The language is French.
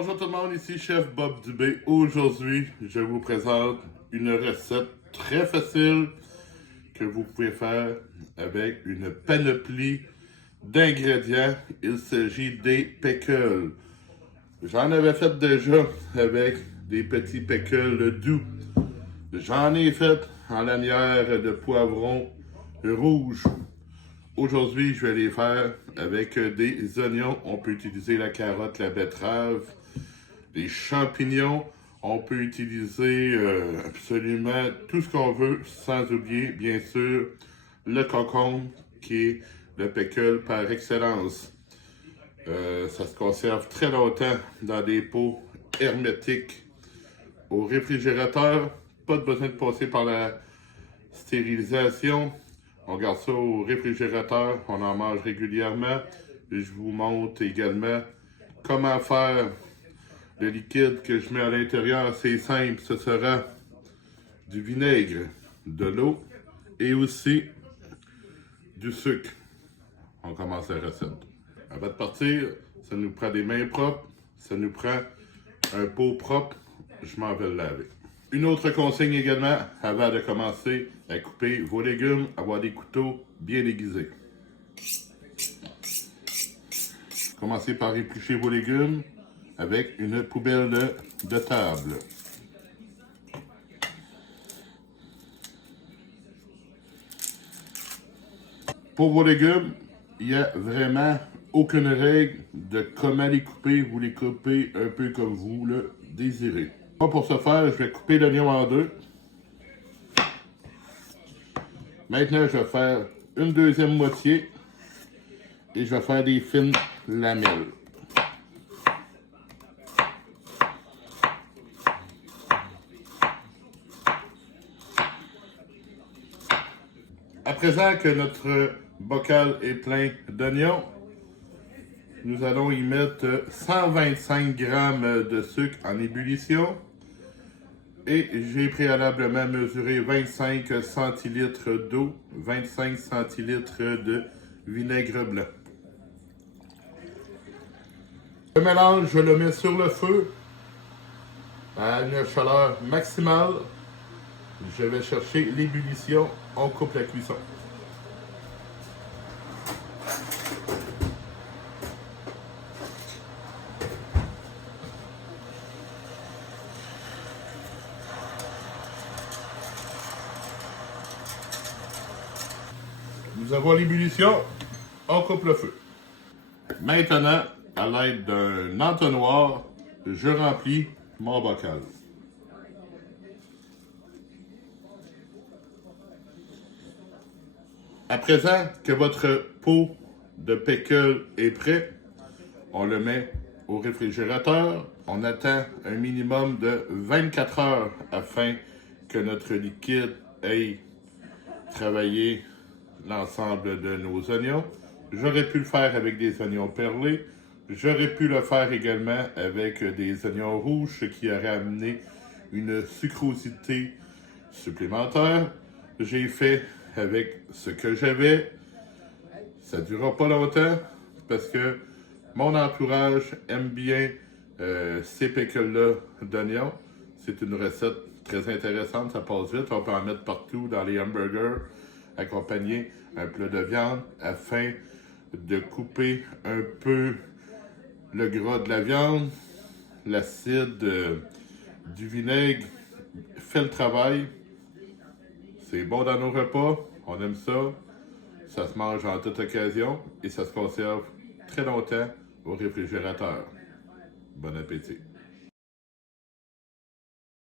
Bonjour tout le monde, ici Chef Bob Dubé. Aujourd'hui, je vous présente une recette très facile que vous pouvez faire avec une panoplie d'ingrédients. Il s'agit des pickles. J'en avais fait déjà avec des petits pickles doux. J'en ai fait en lanière de poivron rouge. Aujourd'hui, je vais les faire avec des oignons. On peut utiliser la carotte, la betterave, les champignons. On peut utiliser absolument tout ce qu'on veut, sans oublier, bien sûr, le concombre, qui est le pickle par excellence. Ça se conserve très longtemps dans des pots hermétiques au réfrigérateur. Pas de besoin de passer par la stérilisation. On garde ça au réfrigérateur, on en mange régulièrement. Et je vous montre également comment faire le liquide que je mets à l'intérieur. C'est simple, ce sera du vinaigre, de l'eau et aussi du sucre. On commence la recette. Avant de partir, ça nous prend des mains propres, ça nous prend un pot propre. Je m'en vais le laver. Une autre consigne également, avant de commencer à couper vos légumes, avoir des couteaux bien aiguisés. Commencez par éplucher vos légumes avec une poubelle de table. Pour vos légumes, il n'y a vraiment aucune règle de comment les couper. Vous les coupez un peu comme vous le désirez. Pour ce faire, je vais couper l'oignon en deux. Maintenant, je vais faire une deuxième moitié et je vais faire des fines lamelles. À présent que notre bocal est plein d'oignons, nous allons y mettre 125 g de sucre en ébullition. Et j'ai préalablement mesuré 25 centilitres d'eau, 25 centilitres de vinaigre blanc. Le mélange, je le mets sur le feu à une chaleur maximale. Je vais chercher l'ébullition, on coupe la cuisson. Nous avons l'ébullition, on coupe le feu. Maintenant, à l'aide d'un entonnoir, je remplis mon bocal. À présent que votre pot de pickle est prêt, on le met au réfrigérateur. On attend un minimum de 24 heures afin que notre liquide ait travaillé l'ensemble de nos oignons. J'aurais pu le faire avec des oignons perlés. J'aurais pu le faire également avec des oignons rouges, ce qui aurait amené une sucrosité supplémentaire. J'ai fait avec ce que j'avais. Ça ne durera pas longtemps parce que mon entourage aime bien ces pickles-là d'oignons. C'est une recette très intéressante, ça passe vite. On peut en mettre partout dans les hamburgers, accompagner un plat de viande afin de couper un peu le gras de la viande. L'acide du vinaigre fait le travail. C'est bon dans nos repas, on aime ça. Ça se mange en toute occasion et ça se conserve très longtemps au réfrigérateur. Bon appétit!